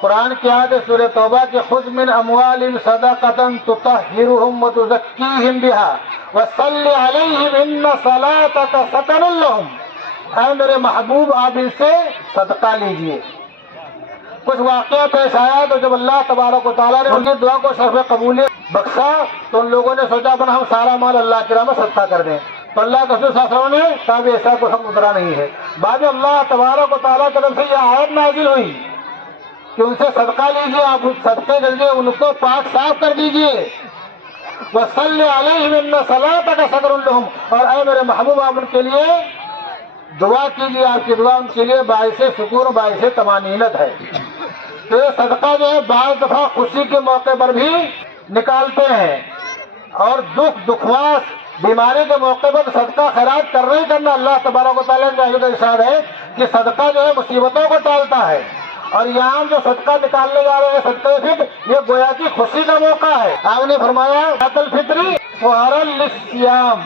قرآن کی آیت سورہ توبہ کے خذ من اموالہم صدقۃ تطہرہم وتزکیہم بہا وصلی علیہم ان صلاتک سکن لہم۔ اے میرے محبوب آپ ان سے صدقہ لیجئے۔ کچھ واقعہ پیش آیا تو جب اللہ تبارک و تعالیٰ نے ان کی دعا کو شرف قبولیت بخشا تو ان لوگوں نے سوچا اپنا ہم سارا مال اللہ کی راہ میں صدقہ کر دیں، تو اللہ کے رسول صلی اللہ علیہ وسلم نے کہا بھی ایسا کوئی حکم اترا نہیں ہے۔ بعد میں اللہ تبارک و تعالیٰ کی طرف سے یہ آیت نازل ہوئی کہ ان سے صدقہ لیجئے، آپ صدقے کریے، ان کو پاک صاف کر دیجئے۔ وَصَلِّ عَلَيْهِمْ إِنَّ صَلَاتَكَ سَكْنٌ لَهُمْ، اور اے میرے محبوب آپ ان کے لیے دعا کیجیے، آپ کی دعا ان کے لیے باعث سکون، باعث طمانینت ہے۔ تو یہ صدقہ جو ہے بعض دفعہ خوشی کے موقع پر بھی نکالتے ہیں، اور دکھواس بیماری کے موقع پر صدقہ خیرات کرنا ہی کرنا۔ اللہ تبارک و تعالیٰ کا ارشاد ہے کہ صدقہ جو ہے مصیبتوں کو ٹالتا ہے، اور یہاں جو صدقہ نکالنے جا رہے ہیں صدقہ فطر، یہ گویا کی خوشی کا موقع ہے۔ آپ نے فرمایا زکاۃ الفطر طہارا للصیام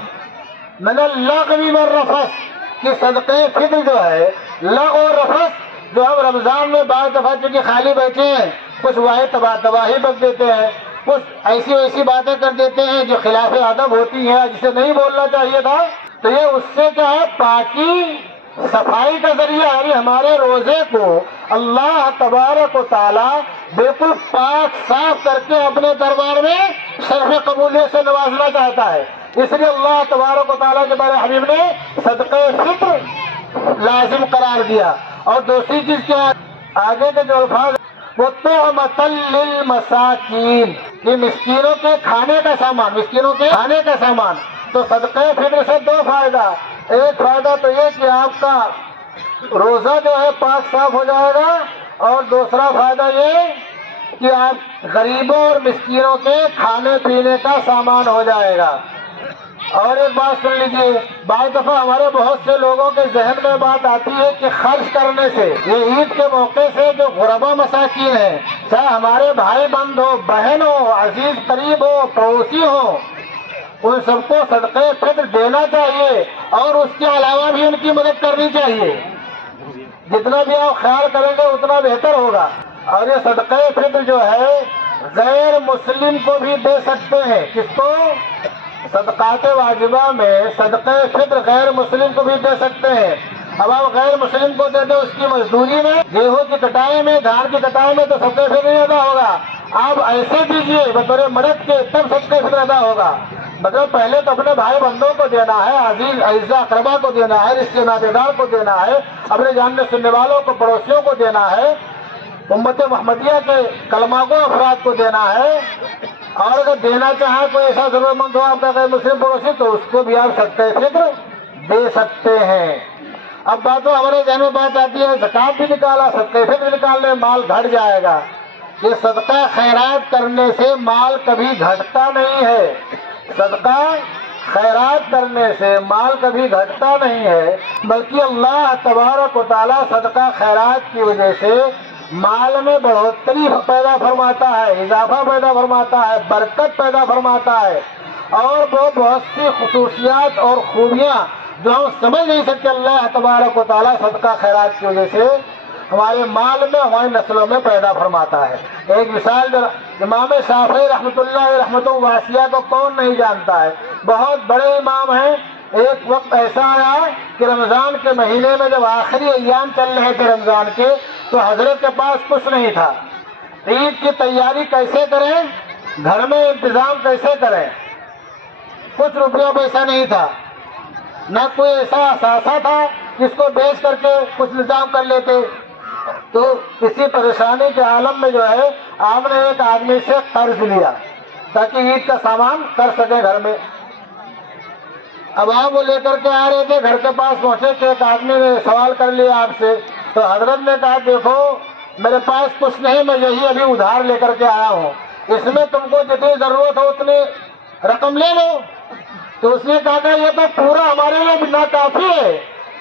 من اللغو والرفث، کہ صدقہ فطر جو ہے لغو اور رفث، جو ہم رمضان میں بعض دفعہ چونکہ خالی بیٹھے ہیں کچھ واحد تباہی بک دیتے ہیں، کچھ ایسی ویسی باتیں کر دیتے ہیں جو خلاف ادب ہوتی ہیں، جسے نہیں بولنا چاہیے تھا، تو یہ اس سے کیا ہے پاکی صفائی کا ذریعہ، یعنی ہمارے روزے کو اللہ تبارک و تعالیٰ بالکل پاک صاف کر کے اپنے دربار میں شرف قبولیت سے نوازنا چاہتا ہے۔ اس لیے اللہ تبارک و تعالیٰ کے بارے حبیب نے صدقہ فطر لازم قرار دیا۔ اور دوسری چیز کیا ہے، آگے کے جو الفاظ وہ طعمۃ للمساکین، یہ مسکینوں کے کھانے کا سامان، مسکینوں کے کھانے کا سامان۔ تو صدقہ فطر سے دو فائدہ، ایک فائدہ تو یہ کہ آپ کا روزہ جو ہے پاک صاف ہو جائے گا، اور دوسرا فائدہ یہ کہ آپ غریبوں اور مسکینوں کے کھانے پینے کا سامان ہو جائے گا۔ اور ایک بات سن لیجیے، بعض دفعہ ہمارے بہت سے لوگوں کے ذہن میں بات آتی ہے کہ خرچ کرنے سے، یہ عید کے موقع سے جو غربا مساکین ہیں، چاہے ہمارے بھائی بند ہو، بہن ہو، عزیز قریب ہو، پڑوسی ہو، ان سب کو صدقہ فطر دینا چاہیے، اور اس کے علاوہ بھی ان کی مدد کرنی چاہیے۔ جتنا بھی آپ خیال کریں گے اتنا بہتر ہوگا۔ اور یہ صدقہ فطر جو ہے غیر مسلم کو بھی دے سکتے ہیں۔ کس کو؟ صدقات واجبہ میں صدقہ فطر غیر مسلم کو بھی دے سکتے ہیں۔ اب آپ غیر مسلم کو دے دیں اس کی مزدوری میں، گیہوں کی کٹائی میں، دھان کی کٹائی میں، تو صدقہ فطر نہیں ادا ہوگا۔ آپ ایسے دیجئے بطور مدد کے، تب صدقہ فطر ادا ہوگا۔ مطلب پہلے تو اپنے بھائی بندوں کو دینا ہے، عزیز اعزا اقربا کو دینا ہے، رشتے ناطے دار کو دینا ہے، اپنے جاننے سننے والوں کو، پڑوسیوں کو دینا ہے، امت محمدیہ کے کلمہ گو افراد کو دینا ہے۔ اور اگر دینا چاہیں کوئی ایسا ضرورت مند ہو آپ کا غیر مسلم پڑوسی، تو اس کو بھی آپ صدقہ فطر دے سکتے ہیں۔ اب باتوں ہمارے ذہن میں بات آتی ہے زکوٰۃ بھی نکالا، صدقہ فطر بھی نکال لیں، مال گھٹ جائے گا۔ یہ صدقہ خیرات کرنے سے مال کبھی گھٹتا نہیں ہے، صدقہ خیرات کرنے سے مال کبھی گھٹتا نہیں ہے، بلکہ اللہ تبارک و تعالیٰ صدقہ خیرات کی وجہ سے مال میں بڑھوتری پیدا فرماتا ہے، اضافہ پیدا فرماتا ہے، برکت پیدا فرماتا ہے، اور بہت سی خصوصیات اور خوبیاں جو ہم سمجھ نہیں سکتے اللہ تبارک و تعالیٰ صدقہ خیرات کی وجہ سے ہمارے مال میں، ہماری نسلوں میں پیدا فرماتا ہے۔ ایک مثال، امام شافعی رحمۃ اللہ رحمۃ واسعہ کو کون نہیں جانتا ہے، بہت بڑے امام ہیں۔ ایک وقت ایسا آیا کہ رمضان کے مہینے میں جب آخری ایام چل رہے تھے رمضان کے، تو حضرت کے پاس کچھ نہیں تھا۔ عید کی تیاری کیسے کریں، گھر میں انتظام کیسے کریں، کچھ روپیہ پیسہ نہیں تھا، نہ کوئی ایسا اثاثہ تھا جس کو بیچ کر کے کچھ انتظام کر لیتے۔ تو اسی پریشانی کے عالم میں جو ہے آپ نے ایک آدمی سے قرض لیا تاکہ عید کا سامان کر سکے گھر میں۔ اب آپ وہ لے کر کے آ رہے تھے، گھر کے پاس پہنچے کہ ایک آدمی نے سوال کر لیا آپ سے، تو حضرت نے کہا دیکھو میرے پاس کچھ نہیں، میں یہی ابھی ادھار لے کر کے آیا ہوں، اس میں تم کو جتنی ضرورت ہو اتنی رقم لے لو۔ تو اس نے کہا کہ یہ تو پورا ہمارے لیے ناکافی ہے،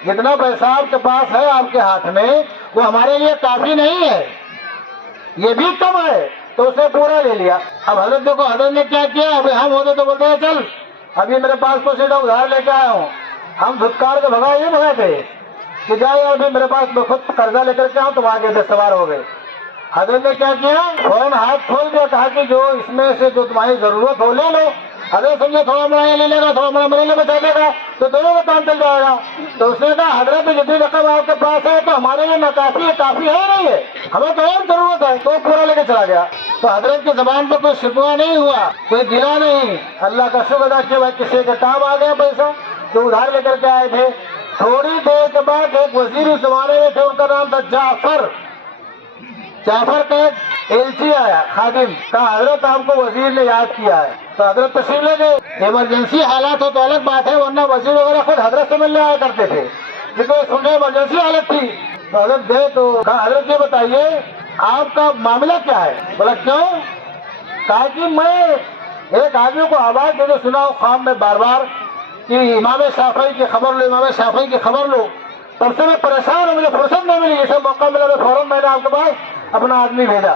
جتنا پیسہ آپ کے پاس ہے آپ کے ہاتھ میں وہ ہمارے لیے کافی نہیں ہے، یہ بھی کم ہے۔ تو اس نے پورا لے لیا۔ اب حضرت دیکھو حضرت نے کیا کیا، ابھی ہم ہوتے تو بولتے ہیں چل ابھی میرے پاس کچھ نہیں تھا ادھار لے کے آیا ہوں، ہم دھتکار کے بھگا یہ بھگاتے کہ جائے ابھی میرے پاس میں خود قرضہ لے کر کے آؤں، تم آگے سے سوار ہو گئے۔ حضرت نے کیا کیا؟ فوراً ہاتھ کھول دیا، کہا کہ جو اس میں سے جو تمہاری ضرورت ہو لے لو۔ حضرت سمجھے تھوڑا بڑا یہ لے لے گا، تھوڑا بڑا مریض بچا دے گا تو دونوں کا کام چل جائے گا۔ تو اس نے کہا حضرت جتنی رقم آپ کے پاس ہے تو ہمارے لیے ناکافی ہے، کافی ہے نہیں ہے، ہمیں تو اور ضرورت ہے، تو پورا لے کے چلا گیا۔ تو حضرت کی زبان پر کوئی شکوہ نہیں ہوا، کوئی گلا نہیں، اللہ کا شکر ادا کیا بھائی کسی کے کام آ گیا پیسہ جو ادھار لے کر کے آئے تھے۔ تھوڑی دیر کے بعد ایک وزیر اس زمانے میں تھے، ان کا نام تھا جعفر کا ایک ایلچی آیا، خادم، کہا حضرت آپ کو وزیر نے یاد کیا ہے۔ تو حضرت تشریف لے گئے، ایمرجنسی حالات ہو تو الگ بات ہے، ورنہ وزیر وغیرہ خود حضرت سے ملنے آیا کرتے تھے، کیونکہ سننے ایمرجنسی حالت تھی۔ تو حضرت گئے تو کہا حضرت یہ بتائیے آپ کا معاملہ کیا ہے؟ بولا کیوں؟ کہا کہ میں ایک آدمی کو آواز دے کے سنا ہوں خواب میں بار بار کہ امام شافعی کی خبر لو، امام شافعی کی خبر لو، تب سے میں پریشان ہوں، مجھے فرصت نہیں ملی، اسے موقع ملا تو فوراً میں نے آپ کے پاس اپنا آدمی بھیجا۔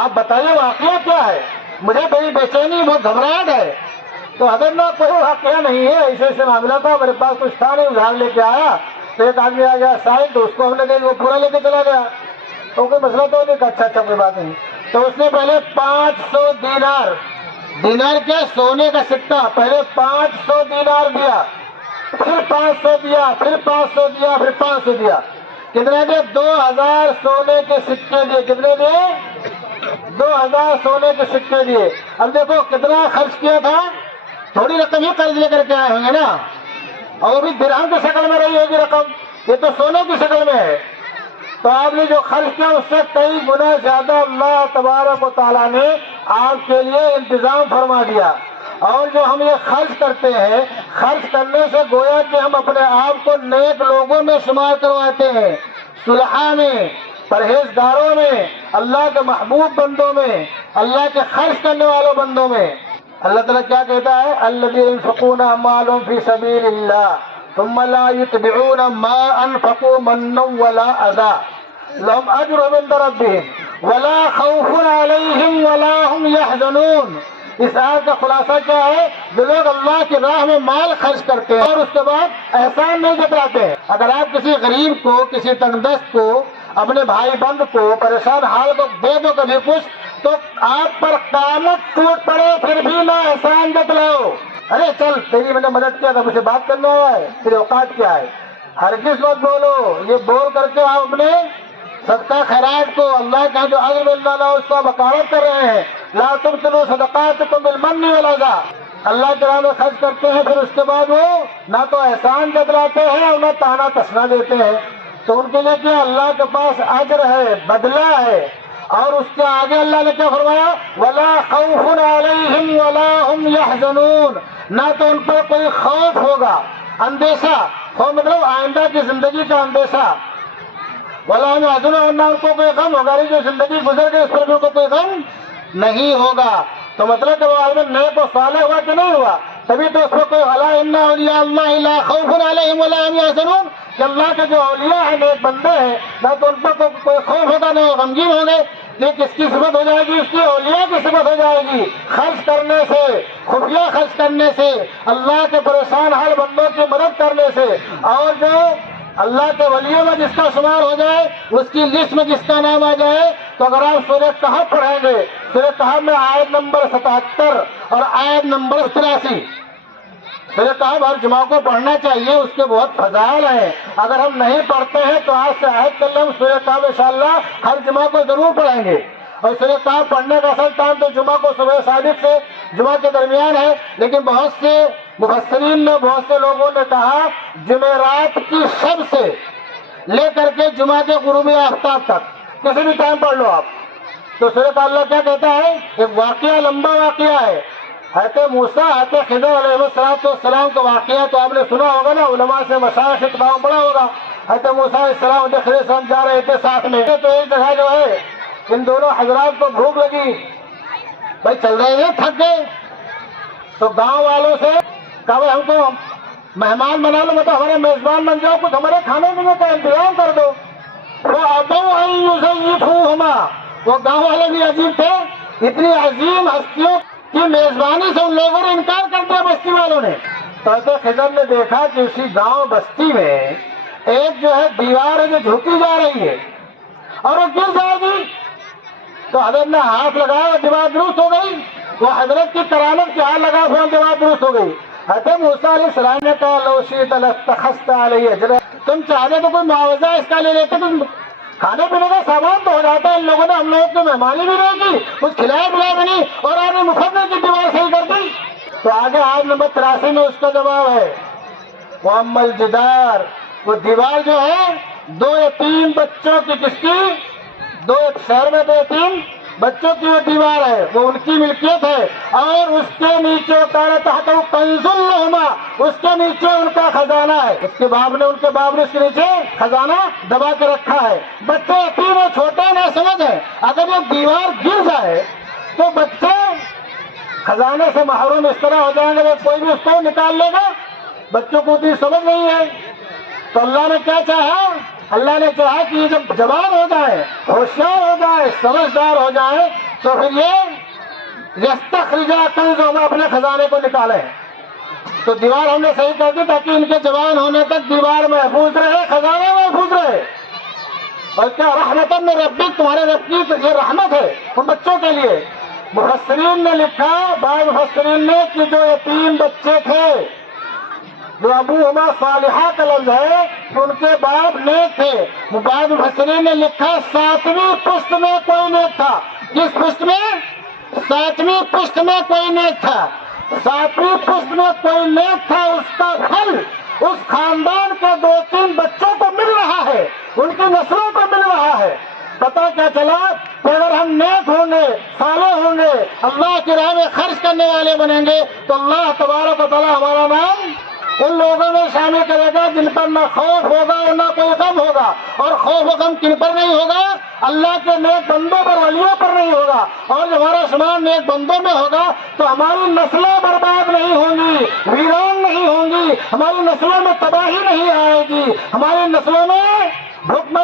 آپ بتائیے واقعہ کیا ہے؟ مجھے بڑی بے چینی، بہت گھبراہٹ ہے۔ تو حضرت نے کوئی واقعہ نہیں ہے، ایسے ایسے معاملہ تھا، میرے پاس کچھ تھا نہیں، ادھار لے کے آیا تو ایک آدمی آ گیا سائڈ، تو اس کو ہم نے کہا وہ پورا لے کے چلا گیا، تو کوئی مسئلہ تو نہیں، اچھا کوئی بات نہیں۔ تو اس نے پہلے 500 دینار کیا سونے کا سکہ، پہلے 500 دینار دیا، پھر 500 دیا، پھر 500 دیا، پھر 500 دیا، کتنے دے؟ 2000 سونے کے سکے دیے۔ کتنے دیے؟ 2000 سونے کے سکے دیے۔ اب دیکھو کتنا خرچ کیا تھا، تھوڑی رقم ہی قرض لے کر کے آئے ہوں گے نا، اور وہ بھی درہم کی شکل میں رہی ہوگی رقم، یہ تو سونے کی شکل میں ہے۔ تو آپ نے جو خرچ کیا اس سے کئی گنا زیادہ اللہ تبارک و تعالیٰ نے آپ کے لیے انتظام فرما دیا۔ اور جو ہم یہ خرچ کرتے ہیں، خرچ کرنے سے گویا کہ ہم اپنے آپ کو نیک لوگوں میں شمار کرواتے ہیں، صلحاء میں، پرہیزگاروں میں، اللہ کے محبوب بندوں میں، اللہ کے خرچ کرنے والوں بندوں میں۔ اللہ تعالیٰ کیا کہتا ہے؟ الذین ينفقون اموالهم فی سبیل اللہ ثم لا يتبعون ما انفقوا منا ولا اذى لهم اجرهم عند ربهم ولا خوف عليهم ولا هم يحزنون۔ اس آیت کا خلاصہ کیا ہے؟ جو لوگ اللہ کی راہ میں مال خرچ کرتے ہیں اور اس کے بعد احسان نہیں جتلاتے ہیں، اگر آپ کسی غریب کو، کسی تنگ دست کو، اپنے بھائی بند کو، پریشان حال کو دے دو کبھی کچھ، تو آپ پر قیامت ٹوٹ پڑے پھر بھی نہ احسان جتلاؤ۔ ارے چل تیری میں نے مدد کیا تھا، مجھے بات کرنا ہوا ہے، تیرے اوقات کیا ہے؟ ہرگز مت بولو، یہ بول کر کے آپ اپنے صدقہ خیرات کو، اللہ کا جو اجر اللہ لا اس کا بکارت کر رہے ہیں۔ لا تبطلوا صدقاتکم بالمن والاذى، اللہ کے راہ میں خرچ کرتے ہیں، پھر اس کے بعد وہ نہ تو احسان جتلاتے ہیں اور نہ تانا تسنا دیتے ہیں۔ تو ان کے لیے کیا اللہ کے پاس اجر ہے، بدلہ ہے۔ اور اس کے آگے اللہ نے کیا فرمایا؟ ولا خوف علیہم ولا هم يحزنون، نہ تو ان پر کوئی خوف ہوگا، اندیشہ، خوف مطلب آئندہ کی زندگی کا اندیشہ، ولا هم يحزنون، نہ ان کو کوئی غم ہوگا، جو زندگی گزر گئی اس پر بھی ان کو کوئی غم نہیں ہوگا۔ تو مطلب کہ وہ آدمی نیک و صالح ہوا کہ نہیں ہوا، تبھی تو اس کو کوئی الا ان اولیاء اللہ لا خوف علیہم ولا هم يحزنون، کہ اللہ کے جو اولیاء ہیں، نیک بندے ہیں، نہ تو ان پر کوئی خوف ہوگا، نہ وہ غمگین ہوں گے۔ یہ کس کی صفت ہو جائے گی؟ اس کی اولیاء کی صفت ہو جائے گی، خرچ کرنے سے، خفیہ خرچ کرنے سے، اللہ کے پریشان حال بندوں کی مدد کرنے سے۔ اور جو اللہ کے ولیوں میں جس کا شمار ہو جائے، اس کی لسٹ میں جس کا نام آ جائے، تو اگر آپ سورہ کہف پڑھیں گے، سورہ کہف میں آیت نمبر 77 اور آیت نمبر 83، سورہ کہف ہر جمعہ کو پڑھنا چاہیے، اس کے بہت فضائل ہیں۔ اگر ہم نہیں پڑھتے ہیں تو آج سے عہد کر لیں ہم سورہ کہف انشاءاللہ ہر جمعہ کو ضرور پڑھیں گے۔ اور سورہ کہف پڑھنے کا اصل ٹائم تو جمعہ کو صبح صادق سے جمعہ کے درمیان ہے، لیکن بہت سے مفسرین نے، بہت سے لوگوں نے کہا جمعرات کی شب سے لے کر کے جمعہ کے غروب آفتاب تک کسی بھی ٹائم پڑھ لو آپ۔ تو سورہ کہف اللہ کیا کہتا ہے؟ ایک واقعہ، لمبا واقعہ ہے، حضرت موسیٰ، حضرت خضر علیہ السلام کا واقعہ تو آپ نے سنا ہوگا نا، علماء سے مشاہد سے کتابوں پڑھا ہوگا۔ حضرت موسیٰ علیہ السلام، حضرت خضر علیہ السلام جا رہے تھے ساتھ میں، تو ایک جگہ جو ہے ان دونوں حضرات کو بھوک لگی، بھائی چل رہے ہیں، تھک گئے، تو گاؤں والوں سے کہا بھائی ہم کو مہمان بنا لو، مطلب ہمارے میزبان بن جاؤ، کچھ ہمارے کھانے پینے کا انتظام کر دو۔ وہ ابوا ان یضیفوہما، وہ گاؤں والے بھی عجیب تھے، اتنی عظیم ہستیوں کی میزبانی سے ان لوگوں نے انکار کر دیا، بستی والوں نے۔ تو حضرت خضر نے دیکھا کہ اسی گاؤں بستی میں ایک جو ہے دیوار ہے جو جھکی جا رہی ہے اور وہ گر جائے گی، تو حضرت نے ہاتھ لگایا، دیوار درست ہو گئی. وہ حضرت کی کرامت کے ہاتھ لگا پھر دیوار درست ہو گئی. حضرت موسیٰ علیہ السلام نے کہا لو شئت لاتخذت علیہ اجرا، تم چاہتے تو کوئی معاوضہ اس کا لے لیتے، تم کھانے پینے کا سامان تو ہو جاتا ہے. ان لوگوں نے ہم لوگوں کو مہمانی بھی نہیں کی، کچھ کھلایا پلایا بھی نہیں، اور آپ نے مفدل کی دیوار صحیح کر دی. تو آگے آیت نمبر 83 میں اس کا جواب ہے وَأَمَّا الْجِدَارُ، وہ دیوار جو ہے 2 یتیم بچوں کی، کس کی؟ 2 شہر میں 2 یتیم بچوں کی وہ دیوار ہے، وہ ان کی ملکیت ہے. اور اس کے نیچے کان تحتہ کنز لہما، اس کے نیچے ان کا خزانہ ہے. اس کے باپ نے اس کے نیچے خزانہ دبا کے رکھا ہے. بچے یتیم اور چھوٹے نہ سمجھ ہیں، اگر یہ دیوار گر جائے تو بچے خزانے سے محروم اس طرح ہو جائیں گے کہ کوئی بھی اس کو نکال لے گا. بچوں کو اتنی سمجھ نہیں ہے. تو اللہ نے کیا چاہا؟ اللہ نے چاہا کہ یہ جب جوان ہو جائے، ہوشیار ہو جائے، سمجھدار ہو جائے، تو پھر یہ یستخرجا کنزہما، اپنے خزانے کو نکالیں. تو دیوار ہم نے صحیح کر دی تاکہ ان کے جوان ہونے تک دیوار محفوظ رہے، خزانہ محفوظ رہے. اور کیا رحمتاً من ربک، تمہارے رب کی یہ رحمت ہے ان بچوں کے لیے. مفسرین نے لکھا، بعض مفسرین نے، کہ جو یتیم بچے تھے، جو ابوہما صالحہ کا لفظ ہے، ان کے باپ نیک تھے. بعض مفسرین نے لکھا 7ویں پشت میں کوئی نیک تھا. کس پشت میں؟ 7ویں پشت میں کوئی نیک تھا. 7ویں پشت میں کوئی نیک تھا. اس کا پھل اس خاندان کے 2-3 بچوں کو مل رہا ہے، ان کی نسلوں کو مل رہا ہے. پتا کیا چلا کہ اگر ہم نیک ہوں گے، صالح ہوں گے، اللہ کی راہ میں خرچ کرنے والے بنیں گے، تو اللہ تبارک و تعالیٰ ہمارا نام ان لوگوں میں شامل کرے گا جن پر نہ خوف ہوگا اور نہ کوئی غم ہوگا. اور خوف و غم کن پر نہیں ہوگا؟ اللہ کے نیک بندوں پر، ولیوں پر نہیں ہوگا. اور جب ہمارا شمار نیک بندوں میں ہوگا تو ہماری نسلیں برباد نہیں ہوں گی، ویران نہیں ہوں گی، ہماری نسلوں میں تباہی نہیں آئے گی، ہماری نسلوں میں بھوک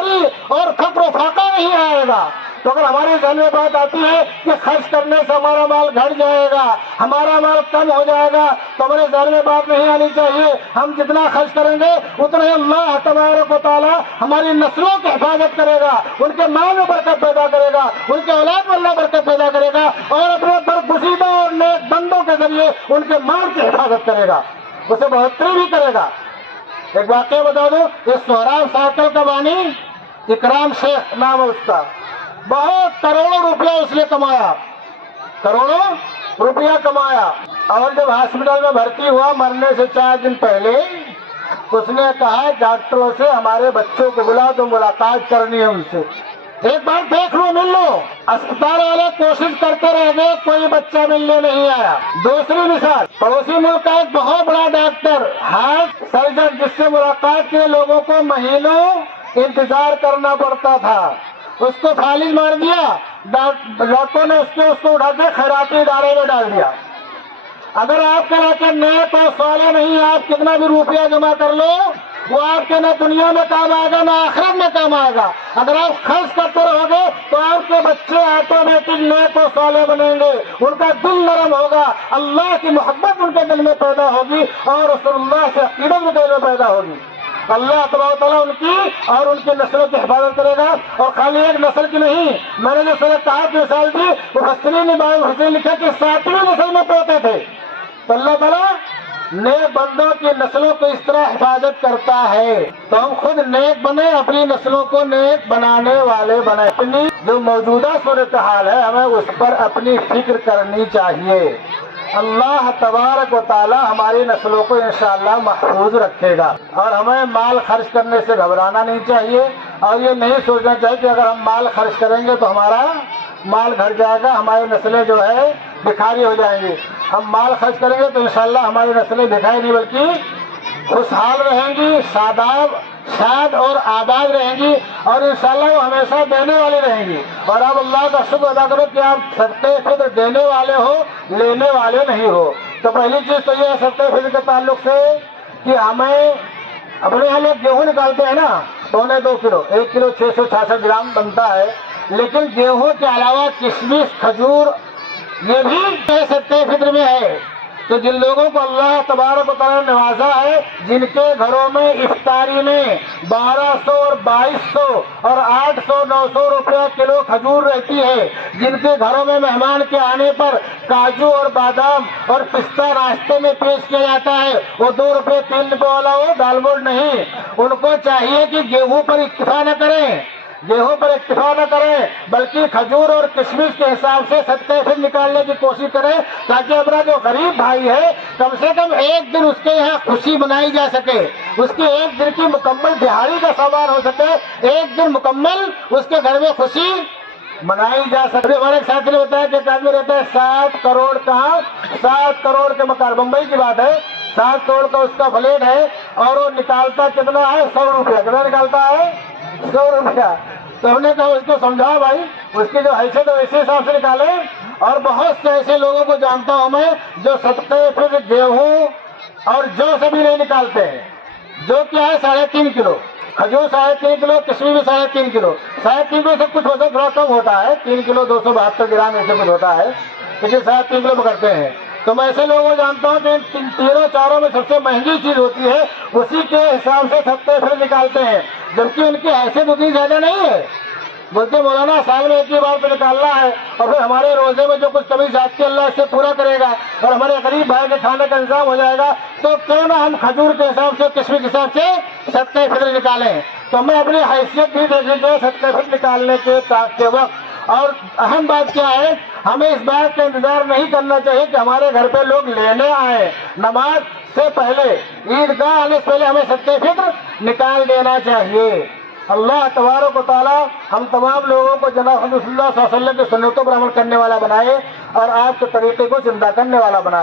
اور فقر و فاقہ نہیں آئے گا. تو اگر ہمارے ذہن میں بات آتی ہے کہ خرچ کرنے سے ہمارا مال گھٹ جائے گا، ہمارا مال کم ہو جائے گا، تو ہمارے ذہن میں بات نہیں آنی چاہیے. ہم جتنا خرچ کریں گے اتنا ہی اللہ تبارک و تعالیٰ ہماری نسلوں کی حفاظت کرے گا، ان کے مال میں برکت پیدا کرے گا، ان کے اولاد میں اللہ برکت پیدا کرے گا، اور اپنے برگزیدہ اور نیک بندوں کے ذریعے ان کے مال کی حفاظت کرے گا، اسے بہتری بھی کرے گا. ایک واقعہ بتا دوں، اس سہراب سائیکل کا بانی اکرام شیخ نام ہے اس کا، بہت کروڑوں روپیہ اس نے کمایا، کروڑوں روپیہ کمایا. اور جب ہاسپٹل میں بھرتی ہوا مرنے سے 4 دن پہلے، اس نے کہا ڈاکٹروں سے ہمارے بچوں کو بلا دو، ملاقات کرنی ہے ان سے، ایک بار دیکھ لو، مل لو. اسپتال والے کوشش کرتے رہ گئے، کوئی بچہ ملنے نہیں آیا. دوسری مثال، پڑوسی ملک کا ایک بہت بڑا ڈاکٹر، ہارٹ سرجن، جس سے ملاقات کے لوگوں کو مہینوں انتظار کرنا پڑتا تھا، اس کو فالج مار دیا. ڈاکٹروں نے اس کو اٹھا کے خیراتی ادارے میں ڈال دیا. اگر آپ کے علاقے نیک اور صالح نہیں، آپ کتنا بھی روپیہ جمع کر لو، وہ آپ کے نہ دنیا میں کام آئے گا نہ آخرت میں کام آئے گا. اگر آپ خرچ کرتے رہو گے تو آپ کے بچے آٹومیٹک نیک و صالح بنیں گے، ان کا دل نرم ہوگا، اللہ کی محبت ان کے دل میں پیدا ہوگی، اور رسول اللہ سے عقیدت ان کے دل میں پیدا ہوگی. اللہ تبارک تعالیٰ ان کی اور ان کی نسلوں کی حفاظت کرے گا. اور خالی ایک نسل کی نہیں، میں نے جو کہا کی مثال دی، وہ مفسرین نے لکھا کہ 7ویں نسل میں پہنچے تھے. تو اللہ تعالیٰ نیک بندوں کی نسلوں کو اس طرح حفاظت کرتا ہے. تو ہم خود نیک بنے، اپنی نسلوں کو نیک بنانے والے بنے. اپنی جو موجودہ صورتحال ہے ہمیں اس پر اپنی فکر کرنی چاہیے. اللہ تبارک و تعالی ہماری نسلوں کو انشاءاللہ محفوظ رکھے گا. اور ہمیں مال خرچ کرنے سے گھبرانا نہیں چاہیے، اور یہ نہیں سوچنا چاہیے کہ اگر ہم مال خرچ کریں گے تو ہمارا مال گھٹ جائے گا، ہماری نسلیں جو ہے بھکاری ہو جائیں گی. ہم مال خرچ کریں گے تو انشاءاللہ ہماری نسلیں بھکاری نہیں بلکہ خوشحال رہیں گی، شاد اور آباد رہیں گی، اور انشاءاللہ وہ ہمیشہ دینے والی رہیں گی. اور آپ اللہ کا شکر ادا کرو کہ آپ صدقے فطر دینے والے ہو، لینے والے نہیں ہو. تو پہلی چیز تو یہ ہے صدقے فطر کے تعلق سے کہ ہمیں اپنے یہاں لوگ گیہوں نکالتے ہیں نا، 2.25 کلو، 1 کلو 666 گرام بنتا ہے، لیکن گیہوں کے علاوہ کشمش، کھجور، یہ بھی صدقے فطر میں ہے. تو جن لوگوں کو اللہ تبارک و تعالیٰ نے نوازا ہے، جن کے گھروں میں افطاری میں 1200 اور 2200 اور 800 900 روپیہ کلو کھجور رہتی ہے، جن کے گھروں میں مہمان کے آنے پر کاجو اور بادام اور پستہ ناشتے میں پیش کیا جاتا ہے، وہ 2 روپے 3 روپے والا ہو، دال موٹ نہیں، ان کو چاہیے کہ گیہوں پر اکتفا نہ کریں، گیہوں پر اکتفا نہ کریں، بلکہ کھجور اور کشمش کے حساب سے صدقہ فطر نکالنے کی کوشش کریں، تاکہ ہمارا جو غریب بھائی ہے کم سے کم ایک دن اس کے یہاں خوشی منائی جا سکے، اس کی ایک دن کی مکمل دہاڑی کا سامان ہو سکے، ایک دن مکمل اس کے گھر میں خوشی منائی جا سکے۔ ہمارے ایک ساتھی نے بتایا کہ ایک آدمی رہتا ہے 7 کروڑ کا، 7 کروڑ کے مکان، بمبئی کی بات ہے، 7 کروڑ کا اس کا فلیٹ ہے، اور وہ نکالتا کتنا ہے؟ 100 روپیہ۔ کتنا نکالتا ہے؟ 100 روپیہ۔ تو ہم نے کہا اس کو سمجھا بھائی، اس کی جو حیثیت ہے ویسے حساب سے نکالے۔ اور بہت سے ایسے لوگوں کو جانتا ہوں میں جو صدقے فطر گیہوں اور جو سے بھی نہیں نکالتے ہیں، جو کیا ہے 3.5 کلو کھجور، 3.5 کلو کشمیر میں 3.5 کلو، 3.5 کلو سے کچھ وزن تھوڑا کم ہوتا ہے، 3 کلو 272 گرام ایسے کچھ ہوتا ہے، لیکن 3.5 کلو پکڑتے ہیں۔ تو میں ایسے لوگوں کو جانتا ہوں کہ تینوں چاروں میں سب سے مہنگی چیز ہوتی ہے، اسی کے حساب سے صدقے فطر نکالتے ہیں، جبکہ ان کی حیثیت اتنی زیادہ نہیں ہے۔ بولتے مولانا سال میں ایک ہی بار پہ نکالنا ہے، اور پھر ہمارے روزے میں جو کچھ کمی زیادتی اللہ اس سے پورا کرے گا، اور ہمارے غریب بھائی کے کھانے کا انتظام ہو جائے گا، تو کیوں نہ ہم کھجور کے حساب سے، کشمش کے حساب سے صدقہ فطر نکالیں۔ تو میں اپنی حیثیت بھی دیکھ لیجیے صدقہ فطر نکالنے کے وقت۔ اور اہم بات کیا ہے، ہمیں اس بات کا انتظار نہیں کرنا چاہیے کہ ہمارے گھر پہ لوگ لینے آئے، نماز سے پہلے، عیدگاہ آنے سے پہلے ہمیں صدقہ فطر نکال دینا چاہیے۔ اللہ تبارک و تعالیٰ ہم تمام لوگوں کو جناب صلی اللہ علیہ وسلم کے سنتوں پر عمل کرنے والا بنائے، اور آپ کے طریقے کو زندہ کرنے والا بنائے۔